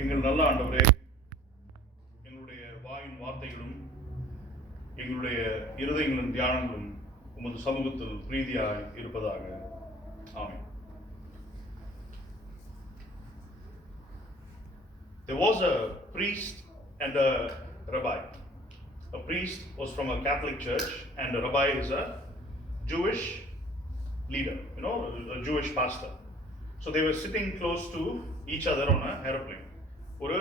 எங்கள் நல்ல ஆண்டவரே, எங்களுடைய வாயின் வார்த்தைகளும் எங்களுடைய இருதயங்களின் தியானங்களும் உமது சமூகத்தில் பிரீதியாய் இருப்பதாக. ஆமென். There was a priest and a rabbi. A priest was from a Catholic church and a rabbi is a Jewish leader, a Jewish pastor. So they were sitting close to each other on an airplane. ஒரு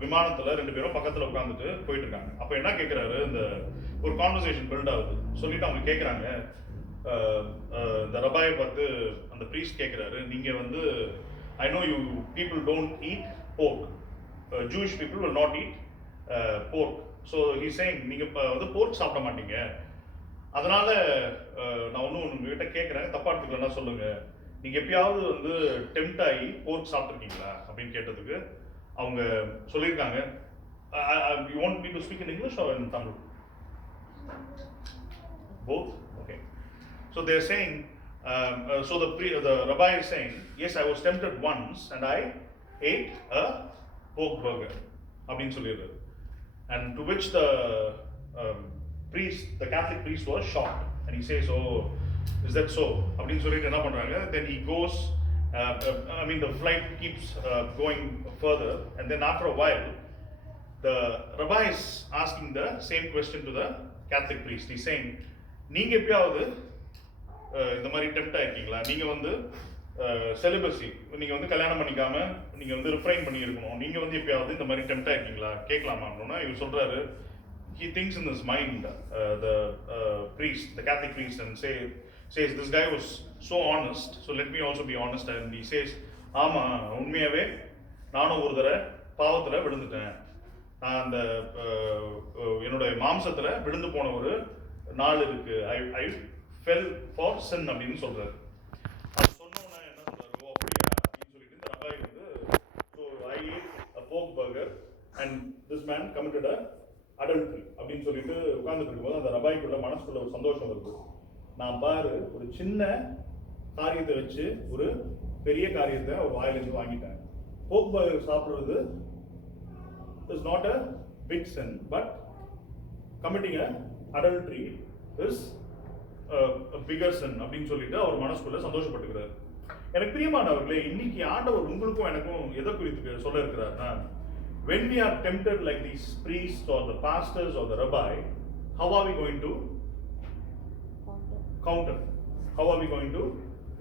விமானத்தில் ரெண்டு பேரும் பக்கத்தில் உட்காந்துட்டு போயிட்டு இருக்காங்க. அப்போ என்ன கேட்குறாரு, இந்த ஒரு கான்வர்சேஷன் பில்ட் ஆகுது. சொல்லிட்டு அவங்க கேட்குறாங்க, இந்த ரபாயை பார்த்து அந்த ப்ரீஸ்ட் கேட்குறாரு, நீங்கள் வந்து I know you people don't eat pork, Jewish people will not eat pork. So he saying நீங்கள் இப்போ வந்து போர்க் சாப்பிட மாட்டீங்க, அதனால நான் ஒன்று உங்ககிட்ட கேட்குறேன், தப்பா எடுத்துக்கலன்னா சொல்லுங்கள், நீங்கள் எப்பயாவது வந்து டெம்ட் ஆகி போர்க் சாப்பிட்ருக்கீங்களா அப்படின்னு கேட்டதுக்கு அவங்க சொல்லியிருக்காங்க, you want me to speak in English or in Tamil? Both? Okay. So they're saying, so the rabbi is saying, yes, I was tempted once and I ate a pork burger. அப்படின்னு சொல்லிடுறாரு. And to which the priest, the Catholic priest was shocked. And he says, oh, is that so? அப்படின்னு சொல்லிட்டு என்ன பண்ணுறாங்க, then he goes, the flight keeps going further, and then after a while, the rabbi is asking the same question to the Catholic priest. He's saying, நீங்கள் எப்பயாவது இந்த மாதிரி tempt ஆயிருக்கீங்களா, நீங்கள் வந்து செலிபஸி, நீங்கள் வந்து கல்யாணம் பண்ணிக்காம நீங்கள் வந்து ரிஃப்ரைன் பண்ணியிருக்கணும், நீங்கள் வந்து எப்பயாவது இந்த மாதிரி டெம்ட் ஆயிருக்கீங்களா கேட்கலாமான்னா இவர் சொல்கிறாரு, he thinks in his mind, the priest, the Catholic priest, and says this guy was so honest, so let me also be honest. And he says, ஆமாம், உண்மையாகவே நானும் ஒரு தடவை பாவத்தில் விழுந்துட்டேன், நான் அந்த என்னுடைய மாம்சத்தில் விழுந்து போன ஒரு நாள் இருக்கு, ஐ ஃபெல் ஃபார் சின் அப்படின்னு சொல்கிறாரு. அது சொன்னோன்னா என்ன சொல்கிறாரு, ஓ அப்படியா அப்படின்னு சொல்லிட்டு இந்த ரபாய் வந்து, ஸோ ஐ ஏட் அ போர்க் burger and this man committed a adultery அப்படின்னு சொல்லிட்டு உட்கார்ந்துட்டு இருக்கும்போது அந்த ரபாய்க்குள்ள மனசுக்குள்ள ஒரு சந்தோஷம் வருது. நான் பாரு, ஒரு சின்ன காரியத்தை வச்சு ஒரு பெரிய காரியத்தை ஒரு வாயிலிருந்து வாங்கிட்டேன். போர்க் பர்கர் சாப்பிட்றது is not a big sin, but committing a adultery is bigger sin அப்படின்னு சொல்லிட்டு அவர் மனசுக்குள்ள சந்தோஷப்பட்டுக்கிறார். எனக்கு பிரியமானவர்களே, இன்னைக்கு ஆண்டவர் உங்களுக்கும் எனக்கும் எதை குறித்து சொல்ல இருக்கிறார்னா, when we are tempted like these priests or the pastors or the rabbi, how are we going to counter? How are we going to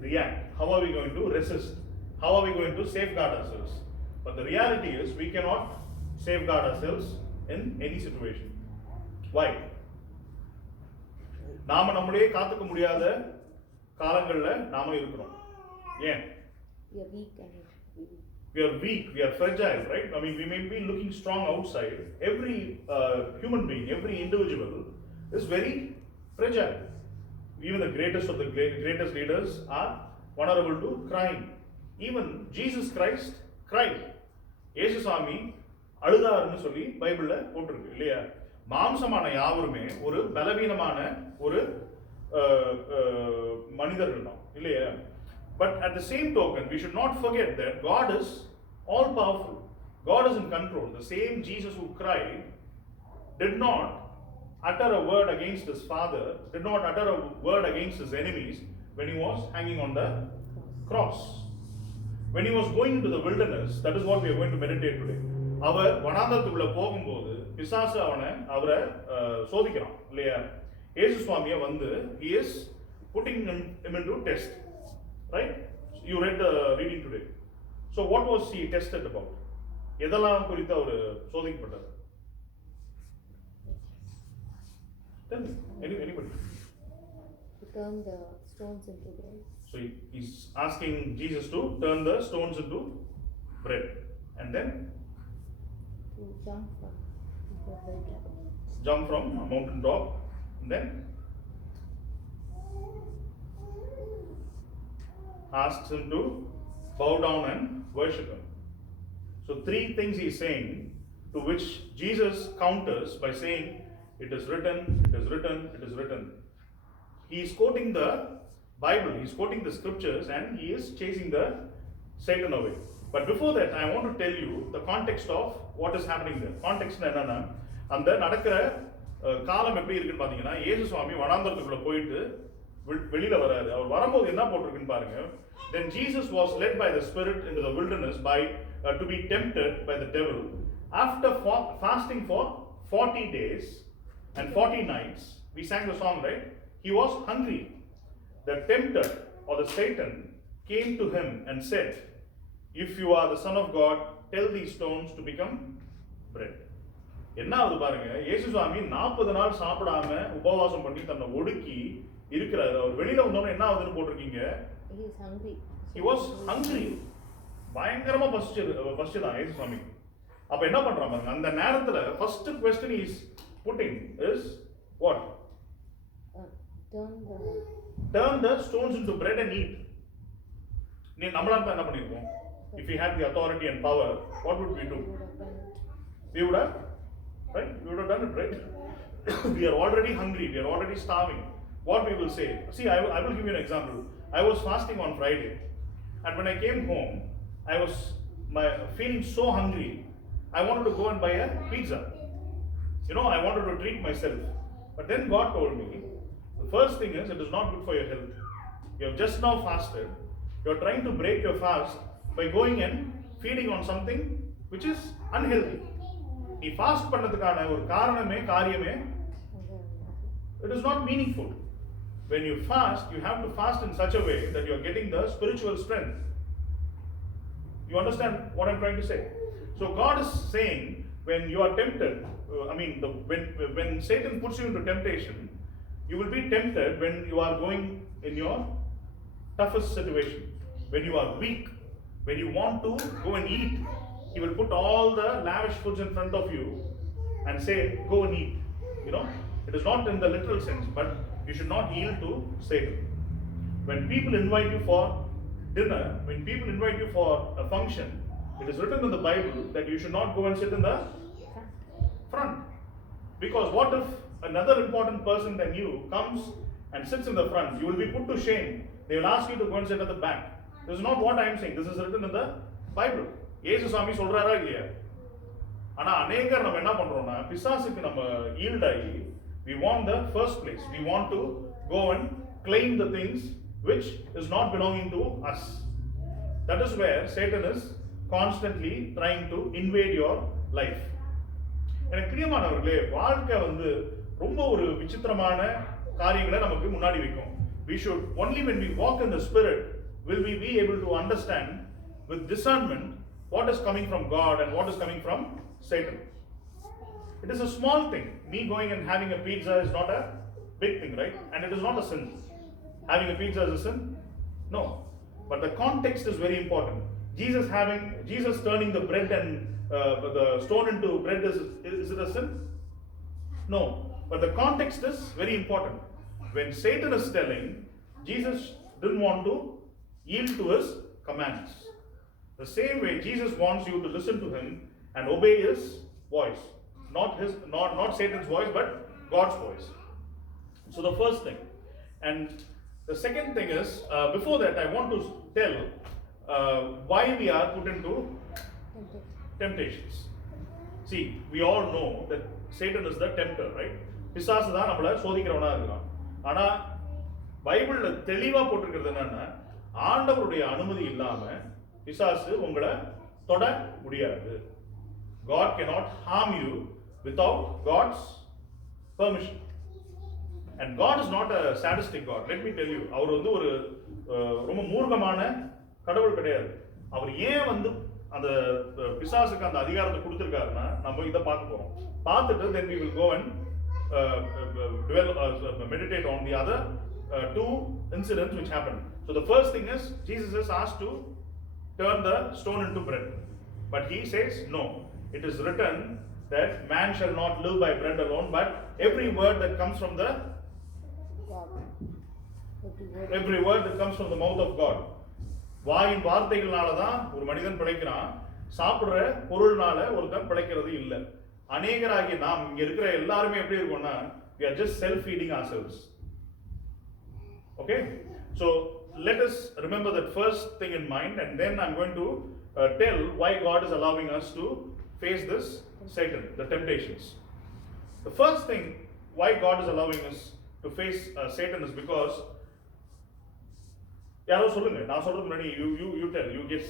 react? How are we going to resist? How are we going to safeguard ourselves? But the reality is we cannot safeguard ourselves in any situation. Why? நாம நம்மளே காத்துக்க முடியாத காலங்கள்ல நாம இருக்கிறோம். ஏன்? We are weak, we are fragile, right? We may be looking strong outside. Every human being, every individual is very fragile. Even the greatest of the greatest leaders are vulnerable to crime. Even Jesus Christ cried. ஏசுசாமி அழுதாருன்னு சொல்லி பைபிள்ல போட்டிருக்கு இல்லையா? மாம்சமான யாவருமே ஒரு பலவீனமான ஒரு மனிதர்கள் தான் இல்லையா? But at the same token, we should not forget that God is all powerful. God is in control. The same Jesus who cried did not utter a word against his father, did not utter a word against his enemies when he was hanging on the cross. When he was going into the wilderness, that is what we are going to meditate today. அவர் வனாந்தரத்துக்குள்ள போகும்போது பிசாசு அவரை சோதிக்கிறான் இல்லையா? இயேசு சுவாமியை வந்து he is putting him into test. Right? You read the reading today. So what was he tested about? எதெல்லாம் குறித்து அவர் சோதிக்கப்பட்டார்? Tell me. Anybody? To turn the stones into bread. So he's asking Jesus to turn the stones into bread. And then? To jump from a mountain top. And then? Asks him to bow down and worship him. So three things he is saying, to which Jesus counters by saying, it is written, it is written, it is written. He is quoting the Bible, he is quoting the scriptures, and he is chasing the Satan away. But before that, I want to tell you the context of what is happening there. Context என்னன்னா, அந்த நடக்கிற காலம் எப்படி இருக்குன்னு பாத்தீங்கன்னா, இயேசு சுவாமி வனாந்தரத்துக்குள்ள போயிட்டு வெளியில வராரு. அவர் வரும்போது என்ன போட்டிருக்குன்னு பாருங்க. Then Jesus was led by the Spirit into the wilderness to be tempted by the devil. After fasting for 40 days and 40 nights, we sang the song, right? He was hungry. The tempter or the Satan came to him and said, "If you are the Son of God, tell these stones to become bread." என்ன ஆகுது பாருங்க, இயேசு சுவாமி 40 நாள் சாப்பிடாம உபவாசம் பண்ணி தன்னை ஒடுக்கி இருக்கிறாரு. அவர் வெளியில வந்தோன்னு என்ன ஆகுதுன்னு போட்டிருக்கீங்க? He was hungry. பயங்கரமா பசிச்சுதான் இயேசு சுவாமி. அப்ப என்ன பண்றான் பாருங்க, அந்த நேரத்துல first question he is putting is what? Turn the stones into bread and eat. நீ நம்மளா இருந்தா என்ன பண்ணிருப்போம்? If we had the authority and power, what would we do? We would have, right? We would have done it, right? We are already hungry. We are already starving. What we will say? See, I will give you an example. I was fasting on Friday, and when I came home, I was feeling so hungry. I wanted to go and buy a pizza. You know, I wanted to treat myself. But then God told me, the first thing is, it is not good for your health. You have just now fasted. You are trying to break your fast by going and feeding on something which is unhealthy. நீ fast பண்ணதுக்கான ஒரு காரியமே it is not meaningful. When you fast, you have to fast in such a way that you are getting the spiritual strength. You understand what I'm trying to say? So God is saying, when you are tempted, when Satan puts you into temptation, you will be tempted when you are going in your toughest situation, when you are weak, when you want to go and eat. He will put all the lavish foods in front of you and say, go and eat. You know, it is not in the literal sense, but you should not yield to Satan. When people invite you for dinner, when people invite you for a function, it is written in the Bible that you should not go and sit in the front. Because what if another important person than you comes and sits in the front? You will be put to shame. They will ask you to go and sit at the back. This is not what I am saying. This is written in the Bible. இயேசு சாமி சொல்றாரா இல்லையா? ஆனா அநேகர் நம்ம என்ன பண்றோம்னா, பிசாசுக்கு நம்ம ஈல்ட் ஆகி, we want the first place. We want to go and claim the things which is not belonging to us. That is where Satan is constantly trying to invade your life. எனக்கு பிரியமானவர்களே, வாழ்க்கை ரொம்ப ஒரு விசித்திரமான காரியங்களை நமக்கு முன்னாடி வைக்கும். We should only when we walk in the Spirit will we be able to understand with discernment what is coming from God and what is coming from Satan. It is a small thing. Me going and having a pizza is not a big thing, right? And it is not a sin. Having a pizza is a sin? No. But the context is very important. Jesus turning the bread and the stone into bread, is it a sin? No. But the context is very important. When Satan is telling, Jesus didn't want to yield to his commands. The same way Jesus wants you to listen to him and obey his voice. Not Satan's voice, but God's voice. So the first thing. And the second thing is, before that I want to tell why we are put into temptations. See, we all know that Satan is the tempter, right? பிசாசு தான் நம்மள சோதிக்கிறவனா இருக்கான். ஆனா பைபிள்ல தெளிவா போட்டிருக்கிறது என்னன்னா, ஆண்டவருடைய அனுமதி இல்லாம பிசாசு உங்களை தொட முடியாது. God cannot harm you without God's permission. And God is not a sadistic God. Let me tell you, அவர் ஒரு ரொம்ப மூர்க்கமான கடவுள் கிடையாது. அவர் ஏன் அந்த பிசாசுக்கு அந்த அதிகாரத்தை கொடுத்திருக்காருன்னா, நம்ம இதை பார்க்க போறோம். பார்த்துட்டு then we will go and meditate on the other two incidents which happened. So the first thing is, Jesus is asked to turn the stone into bread, but he says no. It is written that man shall not live by bread alone, but every word that comes from the mouth of God. வாயின் வார்த்தைகளால தான் ஒரு மனிதன் பிழைக்கிறான். சாப்பிடுற பொருள்னால ஒருத்தன் பிழைக்கிறது இல்லை. அநேகராகிய நாம் இங்க இருக்கிற எல்லாருமே எப்படி இருக்கோம்னா, we are just self feeding ourselves. Okay, so let us remember that first thing in mind, and then I'm going to tell why God is allowing us to face this Satan, the temptations. The first thing why God is allowing us to face Satan is because யாரோ சொல்லுங்க, நான் சொல்றது முன்னாடி you tell, you guess.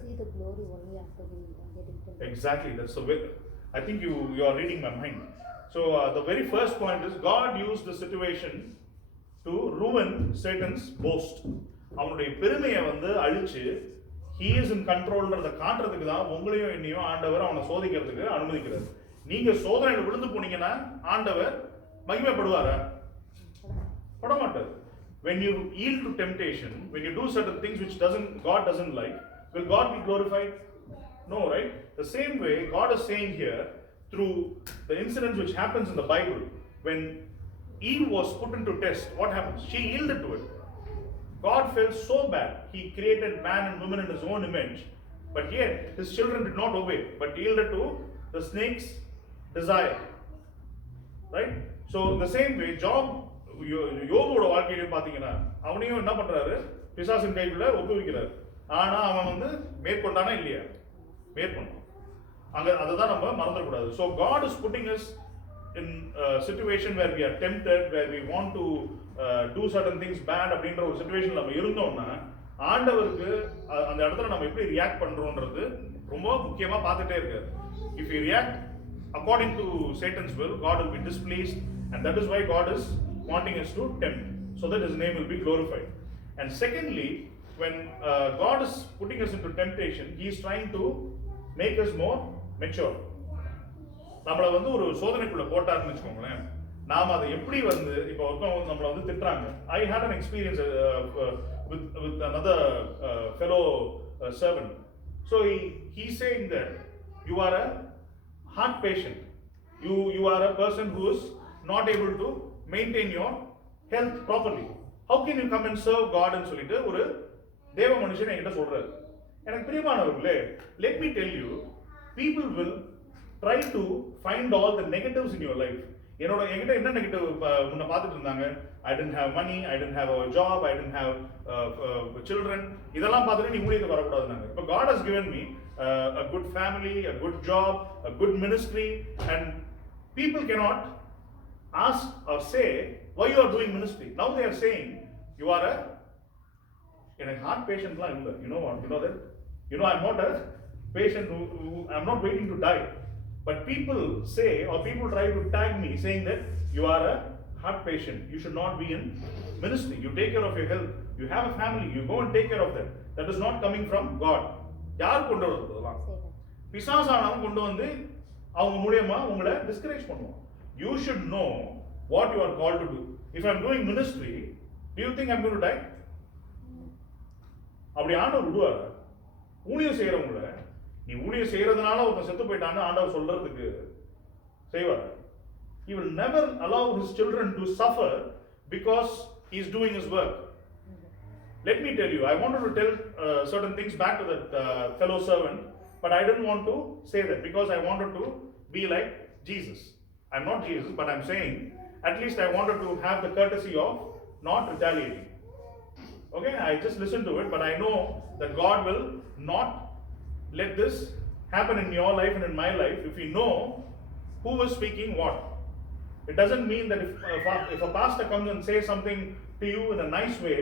See the glory only after we get tempted. Exactly, that's the way. I think you are reading my mind. So the very first point is God used the situation to ruin Satan's boast. அவனுடைய பெருமையை அழிச்சு he is in controlன்றத காட்டுறதுக்கு தான் உங்களையும் என்னையும் ஆண்டவர் அவனை சோதிக்கிறதுக்கு அனுமதிக்கிறார். நீங்க சோதனையில விழுந்து போனீங்கன்னா ஆண்டவர் மகிமைப்படுவாரா? படமாட்டார். When you yield to temptation, when you do certain things which God doesn't like, will God be glorified? No, right? The same way God is saying here through the incidents which happens in the Bible, when Eve was put into test, what happens? She yielded to it. God felt so bad. He created man and woman in his own image, but yet his children did not obey, but yielded to the snake's desire. Right? So in the same way, யோபோட வாழ்க்கையிலும் பாத்தீங்கன்னா அவனையும் என்ன பண்றாரு? பிசாசின் கைக்குள்ள ஒப்புவிக்கிறார். ஆனா அவன் மேற்கொண்டானா இல்லையா? மேற்கொண்டான். அங்க அதுதான் நம்ம மறந்துடக்கூடாது. So God is putting us in a situation where we are tempted, where we want to do certain things bad அப்படின்ற ஒரு சிச்சுவேஷன்ல நம்ம இருந்தோம்னா ஆண்டவருக்கு அந்த இடத்துல நம்ம எப்படி ரியாக்ட் பண்றோம்ன்றது ரொம்ப முக்கியமா பார்த்துட்டே இருக்காரு. If we react according to Satan's will, God will be displeased, and that is why God is wanting us to tempt, so that his name will be glorified. And secondly, when God is putting us into temptation, he is trying to make us more mature. நம்மள ஒரு சோதனைக்குள்ள போட்டாருன்னு வச்சுக்கோங்களேன், நாம அதை எப்படி இப்போ நம்மள திட்டுறாங்க. I had an experience with another fellow servant. So he's saying that you are a heart patient. You are a person who is not able to maintain your health properly. How can you come and serve God ன்னு சொல்லிட்டு ஒரு தேவ மனுஷன் என்கிட்ட சொல்றாரு. எனக்கு பிரியமானவர்களே, let me tell you, people will try to find all the negatives in your life. என்கிட்ட என்ன நெகட்டிவ் முன்ன பார்த்துட்டு இருந்தாங்க? I didn't have money, I didn't have a job, I didn't have children. இதெல்லாம் பார்த்துட்டு நீ ஊழியத்துக்கு வரக்கூடாதுன்னாங்க. இப்போ God has given me a good family, a good job, a good ministry, and people cannot ask or say why you are doing ministry. Now they are saying you are a heart patient லாம் இல்ல. You know what? You know that? I'm not a patient who I'm not waiting to die. But people say, or people try to tag me saying that you are a heart patient. You should not be in ministry. You take care of your health. You have a family. You go and take care of that. That is not coming from God. யார் கொண்டு வரதுலாம்? பிசாசானவன் கொண்டு அவங்க மூலமா உங்களை discourage பண்ணுவான். You should know what you are called to do. If I am doing ministry, do you think I am going to die? அப்படி ஆண்டவர் விடுவார்? ஊழியம் செய்யறவங்கள நீ ஊழியம் செய்யறதுனால ஒருத்தன் செத்து போயிட்டான்னு ஆண்டவர் சொல்றதுக்கு செய்வார்? He will never allow his children to suffer because he is doing his work. Let me tell you, I wanted to tell certain things back to that fellow servant, but I didn't want to say that because I wanted to be like Jesus. I'm not Jesus, but I'm saying at least I wanted to have the courtesy of not retaliating. Okay, I just listened to it, but I know that God will not let this happen in your life and in my life if we know who is speaking what. It doesn't mean that if a pastor comes and says something to you in a nice way,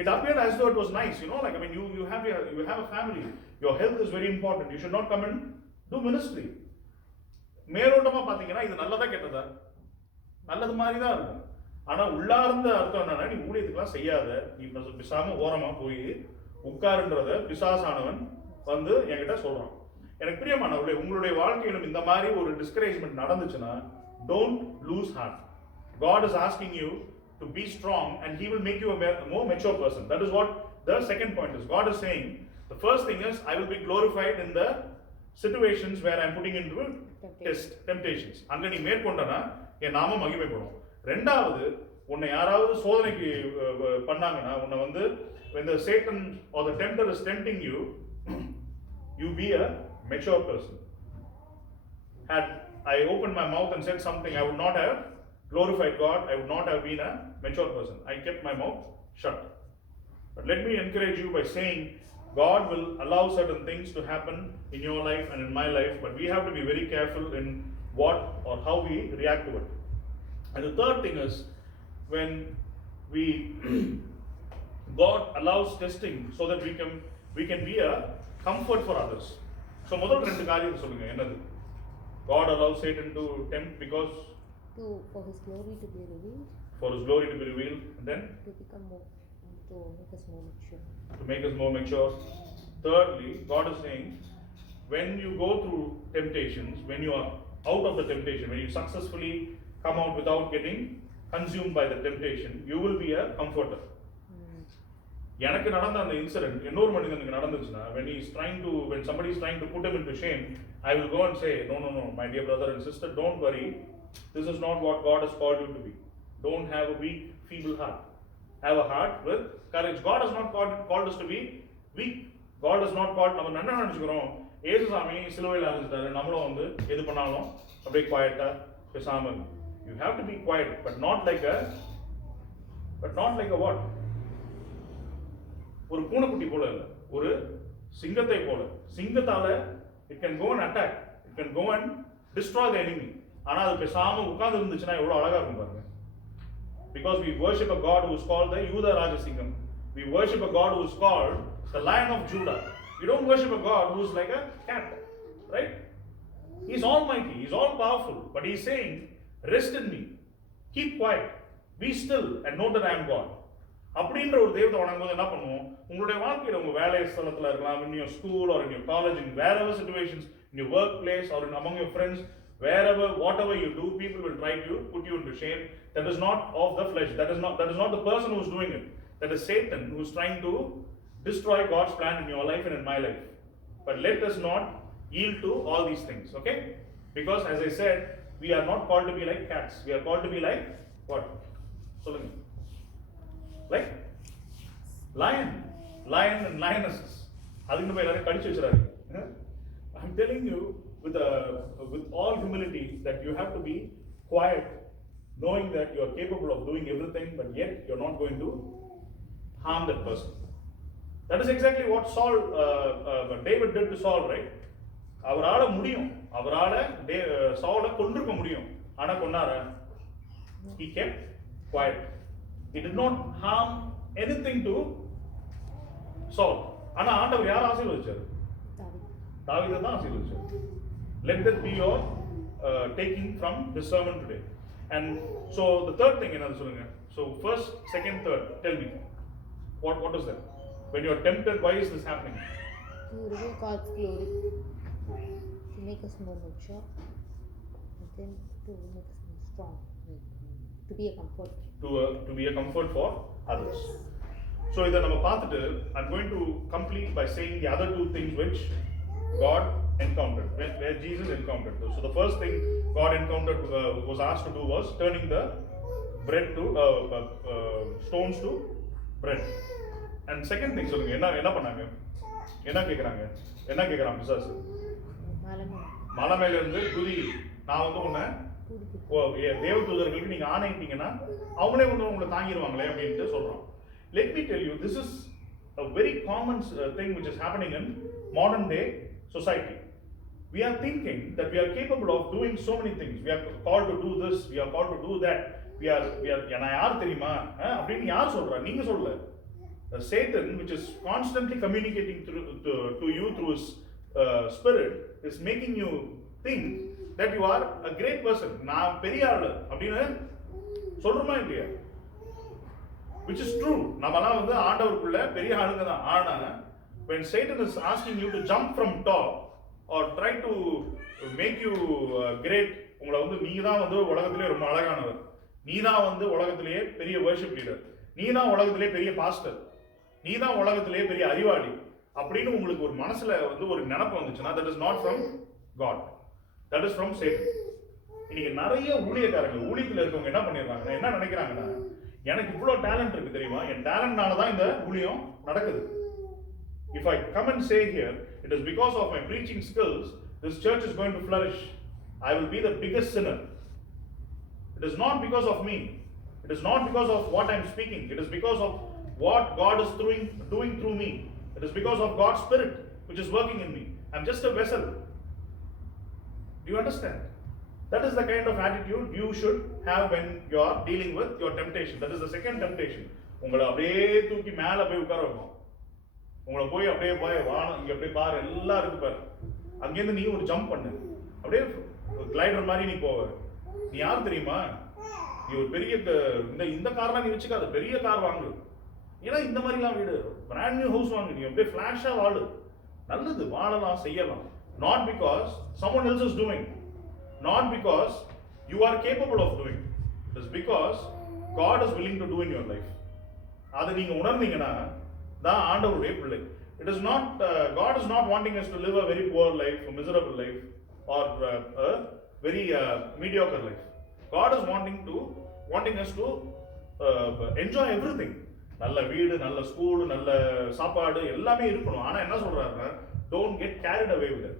it appeared as though it was nice, like you have a family, your health is very important, you should not come and do ministry. மேலோட்டமா பாத்தீங்கன்னா இது நல்லதா கெட்டதா? நல்லது மாதிரி தான் இருக்கும். ஆனா உள்ளார்ந்த அர்த்தம் என்னன்னா, நீ ஊழியத்துக்குலாம் செய்யாத, நீ பிசாம ஓரமா போய் உட்காருன்றத பிசாசானவன் என்கிட்ட சொல்றான். எனக்கு பிரியமானவர்களே, உங்களுடைய வாழ்க்கையிலும் இந்த மாதிரி ஒரு டிஸ்கரேஜ்மெண்ட் நடந்துச்சுன்னா, don't lose heart. God is asking you to be strong and he will make you a more mature person. That is what the second point is. God is saying, the first thing is, I will be glorified in the situations where I am putting into temptations. அங்க நீ மேற்கொண்டனா என் நாமம் மகிமைப்படும். ரெண்டாவது, உன்னை யாராவது சோதனைக்கு பண்ணாங்கன்னா, உன்னை when the Satan or the tempter is tempting you, you be a mature person. Had I opened my mouth and said something I would not have glorified God, I would not have been a mature person. I kept my mouth shut. But let me encourage you by saying, God will allow certain things to happen in your life and in my life, but we have to be very careful in what or how we react to it. And the third thing is, when we God allows testing so that we can be a comfort for others. So முதல் ரெண்டு காரியத்தை சொல்லுங்க, என்னது? God allows Satan to tempt because for his glory to be revealed. For his glory to be revealed, and then to become more, to make us more mature. To make us more mature. Thirdly, God is saying, when you go through temptations, when you are out of the temptation, when you successfully come out without getting consumed by the temptation, you will be a comforter. எனக்கு நடந்த அந்த incident இன்னொரு மனிதனுக்கு நடந்துச்சுன்னா, when somebody is trying to put him into shame, I will go and say, no, my dear brother and sister, don't worry, this is not what God has called you to be. Don't have a weak, feeble heart. Have a heart with courage. God has not called us to be weak. God has not called, நம்ம என்ன நினைச்சுக்கிறோம், ஏசுசாமி சிலுவையில் அரைஞ்சிட்டாரு, நம்மளும் வந்து எது பண்ணாலும் அப்படியே குவாய்ட்டா பேசாம. You have to be quiet, but not like a what? ஒரு பூனைக்குட்டி போல இல்லை, ஒரு சிங்கத்தை போல. சிங்கத்தால it can go and attack, it can go and destroy the enemy. ஆனா அது பேசாம உட்கார்ந்து இருந்துச்சுன்னா எவ்வளவு அழகா இருக்கும் பாருங்க. Because we worship a God who is called the Yuda Rajasingam. We worship a God who is called the Lion of Judah. We don't worship a God who is like a cat, right? He's almighty, he's all powerful, but he's saying, rest in me, keep quiet, be still and know that I am God. அப்படின்ற ஒரு தெய்வத்தை வணங்கும்போது என்ன பண்ணுவோம், உங்களுடைய வாழ்க்கையில் உங்கள் வேலை ஸ்தலத்தில் இருக்கலாம், in your school or in your college, in wherever situations, in your workplace or in among your friends, wherever, whatever you do, people will try to put you into shame. That is not of the flesh. That is not the person who is doing it. That is Satan who is trying to destroy God's plan in your life and in my life. But let us not yield to all these things, okay? Because as I said, we are not called to be like cats. We are called to be like what? Solomon. Like lion and lionesses. அதுக்கு நம்ம எல்லாரும் கடிச்சு வச்சிராரு. I'm telling you with all humility that you have to be quiet, knowing that you are capable of doing everything, but yet you're not going to harm that person. That is exactly what David did to Saul, right? அவரால முடியும், அவரால சவுலை கொன்றுக்க முடியும், ஆனா கொன்னாரா? He kept quiet. He did not harm anything to Saul. ஆனா ஆண்டவர் யாரை ஆசீர்வதிச்சாரு? தாவீதை தான் ஆசீர்வதிச்சாரு. Let that be your taking from this sermon today. And so the third thing என்னது சொல்லுங்க. So first, second, third, tell me. What is that? When you are tempted, why is this happening? To reveal God's glory, to make us more mature, and then to make us more strong, to be a comfort. To be a comfort for others. So இதை நம்ம பார்த்துட்டு, I'm going to complete by saying the other two things which God encountered, where Jesus encountered. So the first thing God encountered was asked to do was turning the bread to stones to bread. And second thing சொல்லுங்க, என்ன பண்ணாங்க? என்ன கேக்குறாங்க பிசாசு? மலை மேல இருந்து குதி, நான் வந்து உன்னை தேவதூதர்களுக்கு நீங்க ஆணையிட்டீங்கன்னா அவங்களே வந்து உங்களை தாங்கிடுவாங்களே அப்படின்ட்டு சொல்றோம். Let me tell you, this is a very common thing which is happening in modern day society. We are thinking that we are capable of doing so many things. We are called to do this, we are called to do that. We are நான் யார் தெரியுமா அப்படின்னு யார் சொல்றா? நீங்க சொல்லல. Satan, which is constantly communicating to you through his spirit, is making you think that you are a great person. நான் பெரிய ஆளு அப்படின்னு சொல்றோமா இல்லையா? Which is true. நம்மலாம் வந்து ஆண்டவருக்குள்ள பெரிய ஆளுங்க தான். ஆனா when Satan is asking you to jump from top or try to make you great, உங்களை வந்து நீ தான் வந்து உலகத்திலே ரொம்ப அழகானவர், நீ தான் வந்து உலகத்திலேயே பெரிய worship leader, நீ தான் உலகத்திலே பெரிய பாஸ்டர், நீ தான் உலகத்திலே பெரிய அறிவாளி அப்படின்னு உங்களுக்கு ஒரு மனசுல வந்து ஒரு நினைப்பு வந்துச்சுன்னா, that is not from God, that is from Satan. இன்னைக்கு நிறைய ஊழியத்தில் இருக்கவங்க என்ன பண்ணிடுறாங்க, என்ன நினைக்கிறாங்கன்னா, எனக்கு இவ்வளோ டேலண்ட் இருக்கு தெரியுமா, என் டேலண்ட்னால தான் இந்த ஊழியம் நடக்குது. If I come and say here, it is because of my preaching skills, this church is going to flourish. I will be the biggest sinner. It is not because of me. It is not because of what I am speaking. It is because of what God is doing through me. It is because of God's Spirit which is working in me. I am just a vessel. Do you understand? That is the kind of attitude you should have when you are dealing with your temptation. That is the second temptation. உங்களை அப்படியே தூக்கி மேலே போய் உட்கார வைக்கும். உங்களை போய் அப்படியே வானம் இங்கே அப்படியே பாரு, எல்லாம் இருக்கு பாரு. அங்கேருந்து நீ ஒரு ஜம்ப் பண்ணு, அப்படியே கிளைடர் மாதிரி நீ போவ. நீ யார் தெரியுமா? நீ ஒரு பெரிய இந்த கார்லாம் நீ வச்சுக்காத, பெரிய கார் வாங்கு. ஏன்னா இந்த மாதிரிலாம் வீடு, பிராண்ட் நியூ ஹவுஸ் வாங்கு. நீ அப்படியே ஃபிளாஷா வாழு. நல்லது, வாழலாம், செய்யலாம். Not because someone else is doing, not because you are capable of doing. It is because God is willing to do in your life. அதை நீங்க உணர்ந்தீங்கன்னா தான் ஆண்டவருடைய பிள்ளை. It is not God is not wanting us to live a very poor life, a miserable life, or a very mediocre life. God is wanting us to enjoy everything. நல்ல வீடு, நல்ல school, நல்ல சாப்பாடு எல்லாமே இருக்கணும். ஆனா என்ன சொல்றாருன்னா, don't get carried away with it.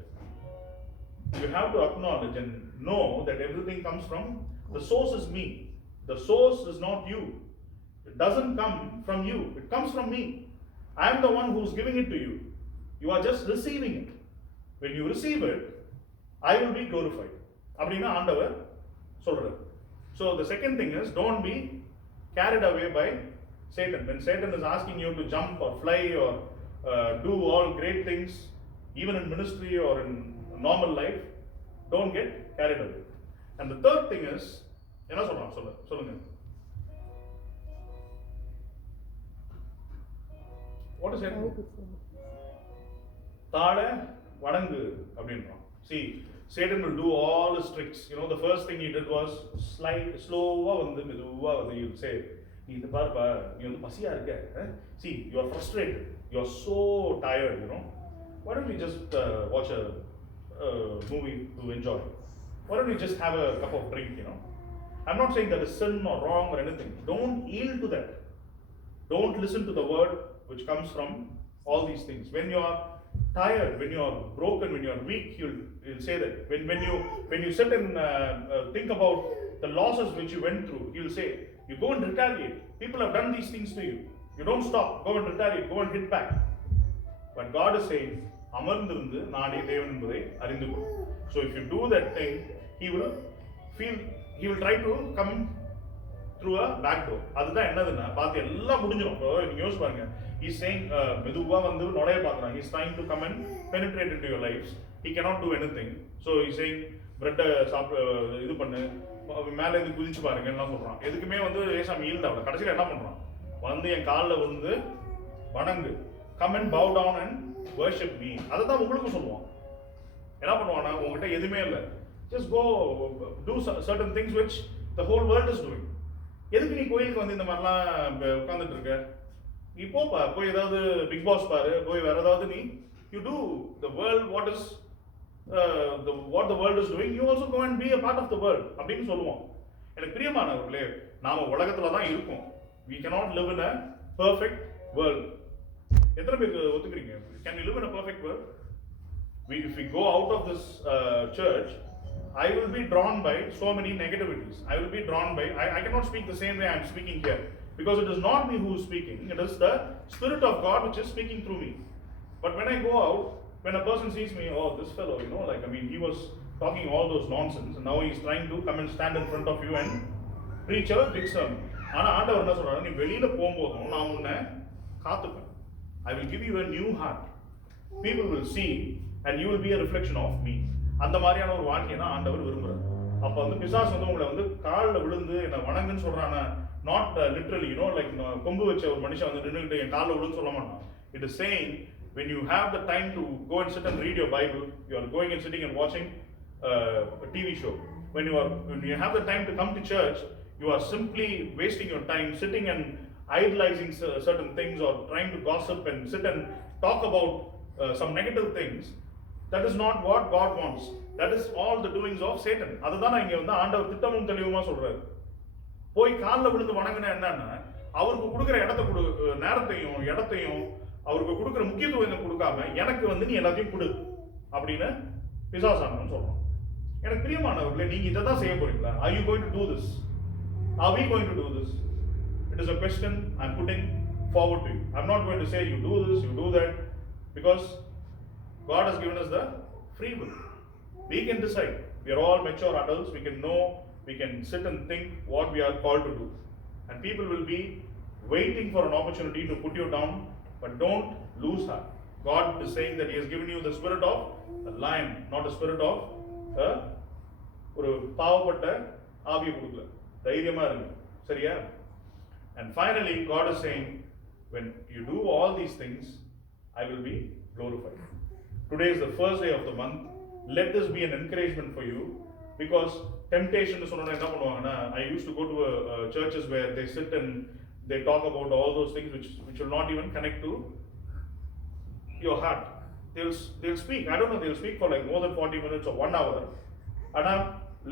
You have to acknowledge and know that everything comes from the source is me. The source is not you. It doesn't come from you. It comes from me. I am the one who is giving it to you. You are just receiving it. When you receive it, I will be glorified. அப்படின்னா ஆண்டவர் சொல்றார். So the second thing is, don't be carried away by Satan. When Satan is asking you to jump or fly or do all great things, even in ministry or in normal life, don't get carried away. And the third thing is, என்ன சொல்றான் சொல்லுங்க. What is it? தாழ வணங்கு அப்படின்றான். See, Satan will do all his tricks. You know, the first thing he did was slowவா வந்து மெதுவா வந்து he will say, நீ இது பாருப்பா, நீ வந்து பசியா இருக்க. See, you are frustrated. You are so tired, you know. Why don't we just watch a movie to enjoy? Why don't we just have a cup of drink, you know? I'm not saying that is sin or wrong or anything. Don't yield to that. Don't listen to the word which comes from all these things. When you are tired, when you are broken, when you are weak, you'll say that. When you sit and think about the losses which you went through, you'll say, you go and retaliate. People have done these things to you. You don't stop. Go and retaliate. Go and hit back. But God is saying, அமர்ந்திருந்து நானே தேவன் என்பதை அறிந்து கொள். So if you do that thing, he will try to come through a back door. அதுதான் என்னதுன்னா, பார்த்து எல்லாம் முடிஞ்சிடும். நீங்க யோசிச்சு பாருங்க. He's saying மெதுவா வந்து நுழைய பார்க்கறான். He's trying to come and penetrate into your lives. He cannot do anything. So he's saying bread இது பண்ணு, மேல இருந்து குதிச்சு பாருங்க எல்லாம் சொல்றான். எதுக்குமே வந்து ஏசாமி ஈல்ட் ஆகல. கடைசியில் என்ன பண்றான்? வந்து என் காலில் விழுந்து வணங்கு. Come and bow down and worship me. அதை தான் உங்களுக்கு சொல்லுவான். என்ன பண்ணுவானா, உங்ககிட்ட எதுவுமே இல்லை, just go do certain things which the whole world is doing. எதுக்கு நீ கோயிலுக்கு வந்து இந்த மாதிரிலாம் உட்காந்துட்டு இருக்க? நீ போப்பா, போய் ஏதாவது பிக் பாஸ் பாரு, போய் வேற ஏதாவது நீ you do the world what the world is doing, you also go and be a part of the world அப்படின்னு சொல்லுவோம். எனக்கு பிரியமானவர்களே, நாம உலகத்துல தான் இருக்கோம். We cannot live in a perfect world. எத்தனை பேருக்கு ஒத்துக்கிறீங்க? Can we live in a perfect world? If we go out of this church, I will be drawn by so many negativities. I will be drawn by, I cannot speak the same way I am speaking here, because it is not me who is speaking, it is the Spirit of God which is speaking through me. But when I go out, when a person sees me, oh, this fellow, you know, like, I mean, he was talking all those nonsense, and now he is trying to come and stand in front of you and preach a big sermon. ஆனா ஆண்டவர் என்ன சொல்றாரு, நீ வெளியில போகும்போதும் நான் உன்னை காத்துப்பேன். I will give you a new heart. People will see and you will be a reflection of me. அந்த மாதிரியான ஒரு வாழ்க்கையை தான் ஆண்டவர் விரும்புறாரு. அப்ப வந்து பிசாசு வந்து உங்களை வந்து காலில் விழுந்து என்ன வணங்குன்னு சொல்றானா, not literally, you know, like கொம்பு வச்ச ஒரு மனுஷன் வந்து நின்றுட்டு என் காலில் விழுன்னு சொல்ல மாட்டான். It is saying, when you have the time to go and sit and read your Bible, you are going and sitting and watching a TV show. When you have the time to come to church, you are simply wasting your time sitting and idolizing certain things or trying to gossip and sit and talk about some negative things. That is not what God wants. That is all the doings of Satan. அதுதான் இங்க வந்து ஆண்டவர் திட்டமும் தெளிவுமா சொல்றாரு. போய் காலில் விழுந்து வணங்கினா என்னன்னா, அவருக்கு கொடுக்குற நேரத்தையும் இடத்தையும் அவருக்கு கொடுக்குற முக்கியத்துவம் கொடுக்காம எனக்கு வந்து நீ எல்லாத்தையும் கொடு அப்படின்னு பிசாசானவன் சொல்றான். எனக்கு பிரியமானவர்களே, நீங்க இதை தான் செய்ய போறீங்களா? Are you going to do this? Are we going to do this? It is a question I'm putting forward to you. I'm not going to say you do this, you do that, because God has given us the free will. We can decide. We are all mature adults. We can know, we can sit and think what we are called to do. And people will be waiting for an opportunity to put you down, but don't lose heart. God is saying that He has given you the spirit of a lion, not a spirit of ஒரு பாவப்பட்ட ஆவியை கொடுக்கல. தைரியமா இருங்க, சரியா? And finally, God is saying, when you do all these things, I will be glorified. Today is the first day of the month. Let this be an encouragement for you, because temptation is சொன்னா என்ன பண்ணுவாங்கன்னா, I used to go to churches where they sit and they talk about all those things which will not even connect to your heart. They'll speak, I don't know, they'll speak for like more than 40 minutes or 1 hour. And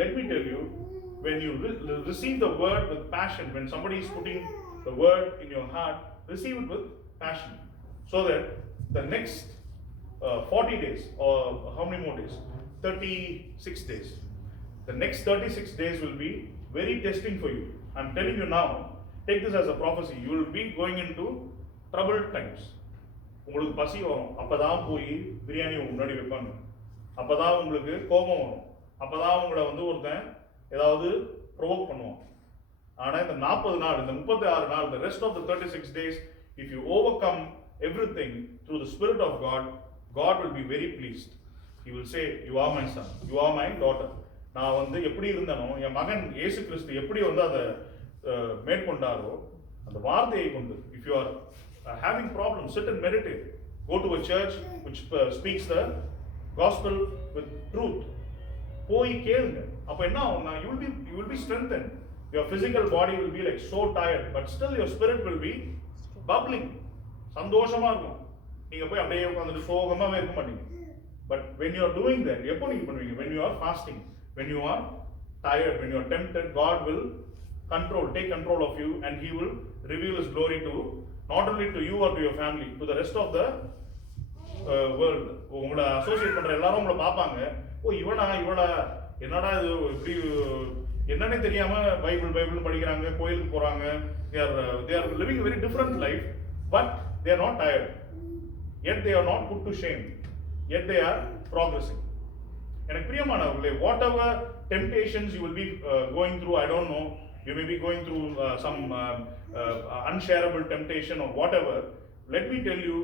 let me tell you, when you receive the word with passion, when somebody is putting the word in your heart, receive it with passion, so that the next 40 days, or how many more days? 36 days. The next 36 days will be very testing for you. I'm telling you now, take this as a prophecy. You will be going into troubled times. உங்களுக்கு பசி வரும், அப்பதான் போய் பிரியாணி முன்னாடி வைப்பாங்க. அப்பதான் உங்களுக்கு கோபம் வரும், அப்பதான் உங்களை ஒருத்தன் ஏதாவது ப்ரொவோக் பண்ணுவான். ஆனா இந்த 40 நாள், இந்த 36 நாள், the rest of the 36 days, if you overcome everything through the Spirit of God, God will be very pleased. He will say, you are my son, you are my daughter. நான் எப்படி இருந்தனோ, என் மகன் இயேசு கிறிஸ்து எப்படி அதை மேற்கொண்டாரோ, அந்த வார்த்தையை கொண்டு, if you are having problems, sit and meditate. Go to a church which speaks the gospel with truth. போய் கேளுங்க. அப்ப என்ன ஆகும்னா, you will be strengthened. Your physical body will be like so tired, but still your spirit will be bubbling. சந்தோஷமா இருக்கும். நீங்க போய் அப்படியே உட்கார்ந்துட்டு சோகமாவே இருக்க மாட்டீங்க. But when you are doing that, எப்போ நீங்க பண்ணுவீங்க? When you are fasting, when you are tired, when you are tempted, God will take control of you, and He will reveal His glory to not only to you or to your family, to the rest of the world. உங்களை associate பண்ற எல்லாரும் உங்களை பார்ப்பாங்க. ஓ இவளா என்னடா இது இப்படி என்னன்னே தெரியாம பைபிள் படிக்கிறாங்க, கோயிலுக்கு போறாங்க. they are living a very different life, but they are not tired, yet they are not put to shame, yet they are progressing. எனக்கு பிரியமானவர்களே, whatever temptations you will be going through, I don't know, you may be going through some unshareable temptation or whatever, let me tell you,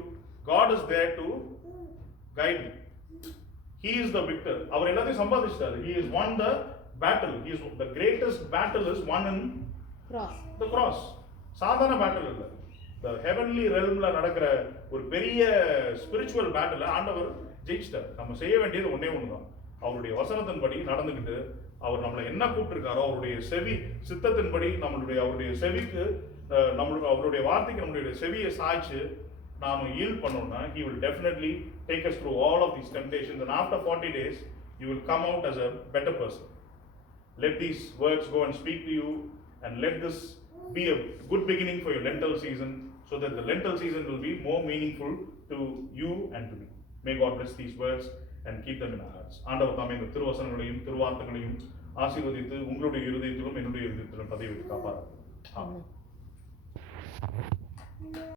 God is there to guide you. He is the victor. அவர் எல்லாத்தையும் சம்பாதிச்சிட்டாரு. He has won the battle. He is the greatest battle is won in the cross. சாதாரண battle இல்லை. The heavenly realmல நடக்கிற ஒரு பெரிய spiritual battle ஆண்டவர் ஜெயிச்சிட்டார். நம்ம செய்ய வேண்டியது ஒண்ணே ஒண்ணுதான். அவருடைய வசனத்தின்படி நடந்துக்கிட்டு, அவர் நம்மளை என்ன கூப்பிட்டிருக்காரோ அவருடைய செவி சித்தத்தின்படி அவருடைய செவிக்கு அவருடைய வார்த்தைக்கு நம்மளுடைய செவியை சாய்ச்சு நாம yield பண்ணோம்னா, He will definitely take us through all of these temptations, and after 40 days you will come out as a better person. Let these words go and speak to you, and let this be a good beginning for your Lentil season, so that the Lentil season will be more meaningful to you and to me. May God bless these words and keep them in our hearts. ஆண்டவர் தாமே இந்த திருவசனங்களையும் திருவார்த்தைகளையும் ஆசீர்வதித்து உங்களுடைய இருதயத்திலும் என்னுடைய இருதயத்திலும் பதிவிட்டு காப்பார். ஆமென்.